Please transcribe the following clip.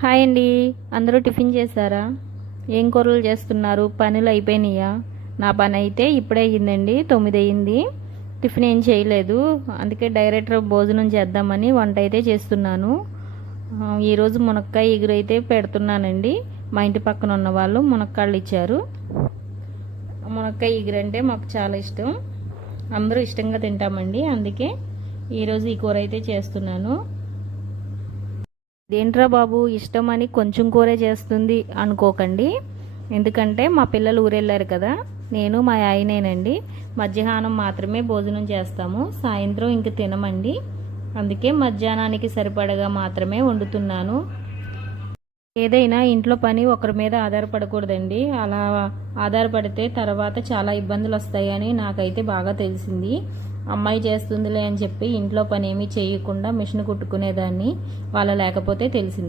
Hi అండి. అందరూ tiffin చేశారా? ఏం కూరలు చేస్తున్నారు? పనులు అయిపోయినాయా? నా పని అయితే ఇప్పుడే అయ్యిందండి, 9 అయ్యింది. టిఫిన్ ఏం చేయలేదు, అందుకే డైరెక్ట్ భోజనం చేద్దామని వంట అయితే చేస్తున్నాను. ఈరోజు మునక్కాయ ఎగురు అయితే పెడుతున్నానండి. మా ఇంటి పక్కన ఉన్న వాళ్ళు మునక్కాళ్ళు ఇచ్చారు. మునక్కాయ ఎగురు అంటే మాకు చాలా ఇష్టం, అందరూ ఇష్టంగా తింటామండి. అందుకే ఈరోజు ఈ కూర అయితే చేస్తున్నాను. దేంట్రా బాబు ఇష్టమని కొంచెం కూరే చేస్తుంది అనుకోకండి, ఎందుకంటే మా పిల్లలు ఊరెళ్ళారు కదా, నేను మా ఆయనేనండి. మధ్యాహ్నం మాత్రమే భోజనం చేస్తాము, సాయంత్రం ఇంక తినమండి. అందుకే మధ్యాహ్నానికి సరిపడగా మాత్రమే వండుతున్నాను. ఏదైనా ఇంట్లో పని ఒకరి మీద ఆధారపడకూడదండి. అలా ఆధారపడితే తర్వాత చాలా ఇబ్బందులు వస్తాయని నాకైతే బాగా తెలిసింది. అమ్మాయి చేస్తుందిలే అని చెప్పి ఇంట్లో పని ఏమీ చేయకుండా మిషన్ కుట్టుకునేదాన్ని, వాళ్ళ లేకపోతే తెలిసింది.